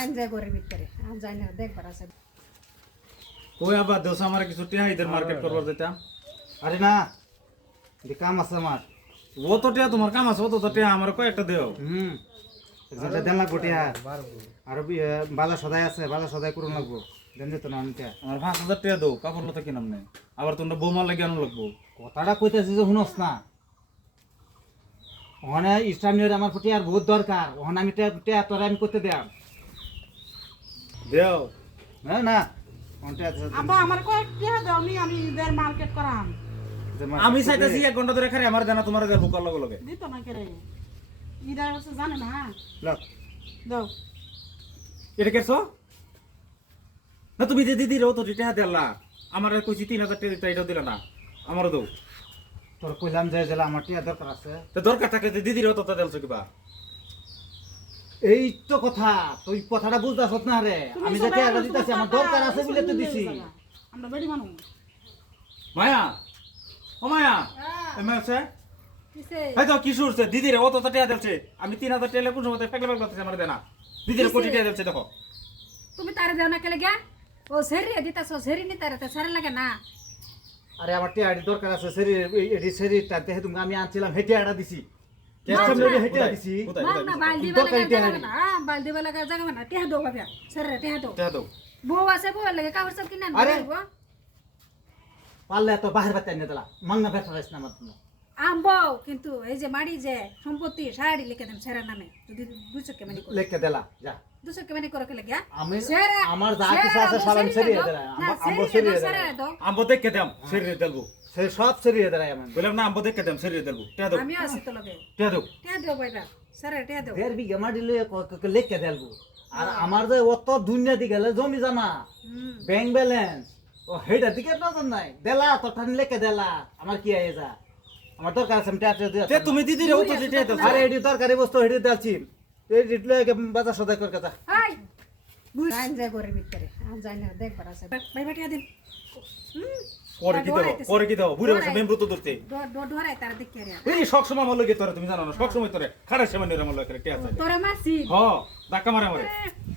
আইন যায় ঘরের ভিতরে। আর যাই না দেখবার আছে। কই আবার আমার কিছু টিয়া ইদের মার্কেট করবার যেতাম। আরে না যে কাম আছে আমার। ও তো টিয়া তোমার কাম আছে ও তো তো টিয়া আমার কয়েকটা দেও। হুম একজনটা দেন লাগবো টিয়া। আর বাজার সদাই আছে বাজার সদাই করুন লাগবো। দেন যেত না আমি টিয়া। আমার পাঁচ হাজার টিয়া দেও কাপড় লতা কিনাম নেই। আবার তোমরা বৌমা লাগে আনো লাগবো। কথাটা কইতেছি যে শুনস না। ওখানে ইসলামীয় আমার প্রতি আর বহুত দরকার। ওখানে আমি টিয়া তোরা আমি করতে দেয়াম। দেও। না না আব্বা আমার কয়েক টাকা দাও আমি আমি ঈদের মার্কেট করাম। আমি করতে চাইতেছি এক ঘণ্টা ধরে খালি আমার জানা তোমার দেবো কল লগে লগে। দিত না কেরে ঈদের হচ্ছে জানে না? লও। দাও। এটা কেছো? না তুমি যে দিদি রো তো দিলা। আমার কইছি তিন হাজার দিলা না। আমারও দেও। তোর কইলাম যে জেলা আমার টিয়া দরকার আছে। তো দরকার থাকে যে দিদির তো দিলছো কিবা? এই তো কথা তুই কথাটা বুঝতেছ না রে। আমি যে আমার দিতেছি আমার দরকার আছে বলে তো দিছি। আমরা বেড়ি মানুষ মায়া ও মায়া এমএ আছে? কিসে? এই তো কি শুরছে দিদিরে ও তো তো টিয়া দিলছে আমি তিন হাজার টিয়া কোন সময় ফেকলে ফেকলে আমার দেনা। দিদিরে কোটি টিয়া দিলছে দেখো। তুমি তারে দেও না কেলে গিয়া? ও সেরি দিতাছ সেরি নি তারে তে সারে লাগে না। আরে আমার টিয়াটি দরকার আছে শরীর এটি শরীরটা দেখে তুমি আমি আনছিলাম মেরে হেটিয়া দিছি। বউ আছে বউ লাগে কাপড় সব কিনা পারলে তো বাহির বাচ্চা নিয়ে দিলা মাংনা ব্যথা না আমার আনব কিন্তু এই যে মাড়ি যে সম্পত্তি সারাড়ি লিখে দেন সেরা নামে। যদি দুশো কেমানি লেখকে দিলা যা। দুশো কেমানি করে গিয়া। আমি আমার যা কিছু আছে দো, সব আমি সেরি সরিয়ে দো। দিলাম। না, সেরি দো, সরিয়ে সেরা দিলাম। দো। আম্বো দেখে দাম শরীরে দেলবো সে সব সরিয়ে দিলাম আমি। বললাম না আম্বো দেখে দাম শরীরে দেলবো টিয়া দাও আমিও আছি তো লগে। টিয়া দাও টেহা দেও বাইরা সেরা টেহা দেও দেড় বিঘা মাটি ক- ক- ক- লেখকে দেলবো। আর আমার যে অত দুনিয়া দিকে গেলে জমি জামা ব্যাংক ব্যালেন্স ও হেটা দিকে নজর নাই। দেলা তোর ঠান লেখকে দেলা। আমার কি আয়ে যা? আমার দরকার আছে আমি টিয়া টিয়া দিয়ে তে তুমি দিদিরে ও তো টিয়া দিলছো আরে এটি তরকারি বস্তু হেঁটে দিচ্ছি এই রিটলে বাজার সদাই করে কথা। হাই আইন যায় ঘরের ভিতরে। আর যাই না দেখবার আছে। ভাই ভাই দিন। পরে কি দাও পরে কি দাও বুড়ে বসে মেমব্রত ধরতে ডরাই তারা দেখে রে এই সব সময় আমার লগে তোরে তুমি জানো না সব সময় তোরে। খারাপ সময় টিয়া তোরা মাসি হ ধাক্কা মারে আমারে।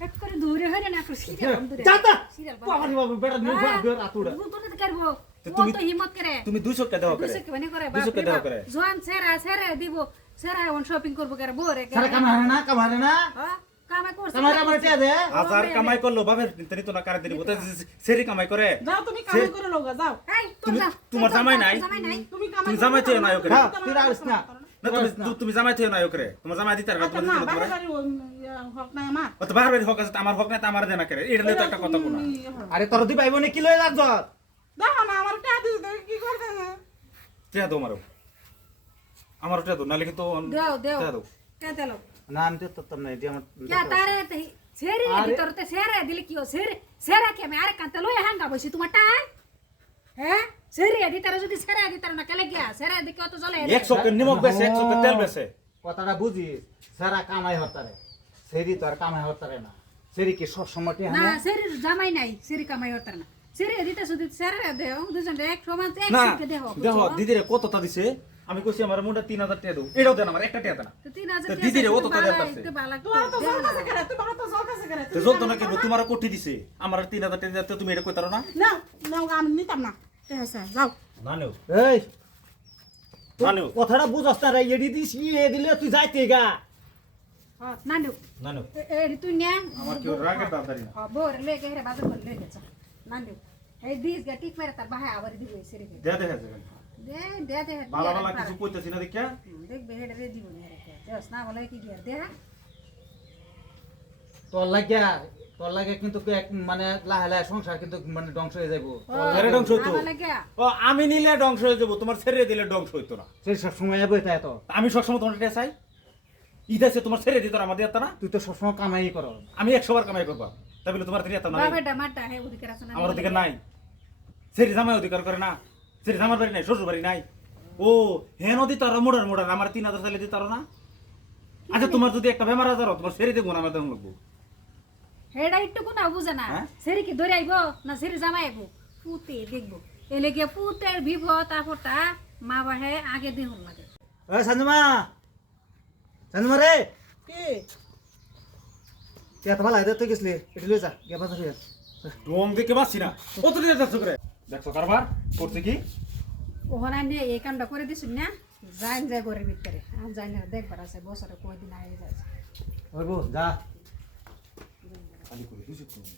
এক করে না সিরিয়াল বাবা বেটা নিউ হ্যাঁ। আতুড়া তো করব তুমি- তো হিম্মত করে। তুমি দুইশো কে দেওয়া করে। দুশো কেমনি করে দুশো বাপ কে রে দেওয়া বাপ। করে। জোয়ান সেরা সেরা দিব। সেরা ওন শপিং করব করে বোরে সারা কামারে না কামারে না? কামে করছে। আমার টিয়া দে। হাজার কামাই করল বাপের তিনি তো না কারে দিবি? তো সেরি কামাই করে। যাও তুমি কামাই করে লোগা যাও। এই তুমি- তোমার জামাই নাই? তুমি কামাই তুমি জামাই চেয়ে নাই ওকে তুই রাখিস না না তুমি জামাই থেও নাই ওকে তোমার জামাই দিতে পারবে তোমার না দিতে বাইরে পারবে বাড়ি ওই, হক নাই আমার। তো হক আছে আমার হক নাই তো আমার দেনা করে। এটা তো একটা কথা কোনা আরে তোর দুই ভাই বোনে কি লয়ে যাচ্ছ? দেখো না আমার টাকা দিতে দেবে, কি করতে টিয়া দাও আমারও। আমারও টিয়া দাও নাহলে কিন্তু দেও দেও। টিয়া দাও। কে দিলো? না আমি তো তোর নাই এটি আমার কে তারে সেরি দি তোরতে সেরা দিলে কি ও? সেরি সেরা কে আমি? আরে কান্তে লই হাঙ্গা বসি তোমার টাই। হ্যাঁ সেরি দি তারে যদি সেরা দি তারে না কেলে গিয়া? সেরা দি কত চলে এক সপ্তাহ নিমক বেছে এক সপ্তাহ তেল বেছে। কথাটা বুঝিস সারা কামাই হতারে সেরি তো আর কামাই হতারে না। সেরি কি সব সময় না সেরি জামাই নাই সেরি কামাই হতার না। কতটা দিছে? আমি কইছি আমার মুন্ডা তিন হাজার টাকা দাও। এটাও দেন আমার একটা টাকা দেনা। তো তিন হাজার তো টাকা দিদিরে ও তো একটু তাদের বালা- কাছে। একটু বালা তোমার তো দেও জল তো না কেন তোমার কোটি দিছে? আমার তিন হাজার টাকা দিতে তুমি এটা কইতারো না? না না আমি নিতাম না। আছে যাও। না নেও। এই না নেও। কথাটা বুঝস না রে এডি দিস দিলে তুই যাইতে গা। না নিও। না নেও। তুই নে। আমার কি রাগের দাদারি না। বোর বাজার করে চা না নিও এই দিস গা ঠিক মেরে তার বাহায় আবার দিবে সেরি দে দে দে দে দে দে বালা বালা কিছু কইতাছি না দেখিয়া? দেখবে হেডে রে দিব না হেরে দেস না বলে কি গিয়ে দে তোর লাগিয়া তোর লাগে কিন্তু এক মানে লাহে লাহে সংসার কিন্তু মানে ধ্বংস হয়ে যাব ঘরে ধ্বংস হইতো। ও আমি নিলে ধ্বংস হয়ে যাব তোমার ছেড়ে দিলে ধ্বংস হইতো না। সেই সব সময় যাব তাই তো আমি সবসময় তোমার এটা চাই। ঈদ আছে তোমার ছেড়ে দিত আমার দিয়ে না। তুই তো সবসময় কামাই করো। আমি একশো বার কামাই করবা। তাই বলে তোমার দিয়ে না আমার অধিকার নাই। সেরি জামাই অধিকার করে না। সেরি জামার বাড়ি নাই শ্বশুর বাড়ি নাই। ও হেন দিত আর মোড়ার মোড়ার আমার তিন হাজার চাইলে দিত না? আচ্ছা তোমার যদি একটা বেমার আজার তোমার সেরি দেখব না আমার দেখুন লাগবো। হেডা একটু কোনা বুঝে না। হ্যাঁ? সেরি কি ধরে আইবো না সেরি জামাই আইবো? পুতে দেখব। এলে গিয়ে পুতের বিপদ আপদটা মা বাহে আগে দিহুন লাগে। এ সঞ্জমা সঞ্জমা রে! কি? টিয়া তোমার লাইদার তো গেছলি এটা লয়ে যা গিয়ে বাজার হয়ে ডোম দেখে পাচ্ছি না? কত দিয়ে যাচ্ছ করে দেখছ কারবার? করছে কি? ওখানে নিয়ে এই কামটা করে দিছুন না যাইন যায় ঘরের ভিতরে। আর যাই না দেখবার আছে বছরে কয়দিন আগে যায় হইব যা। খালি করে দিছি তুমি।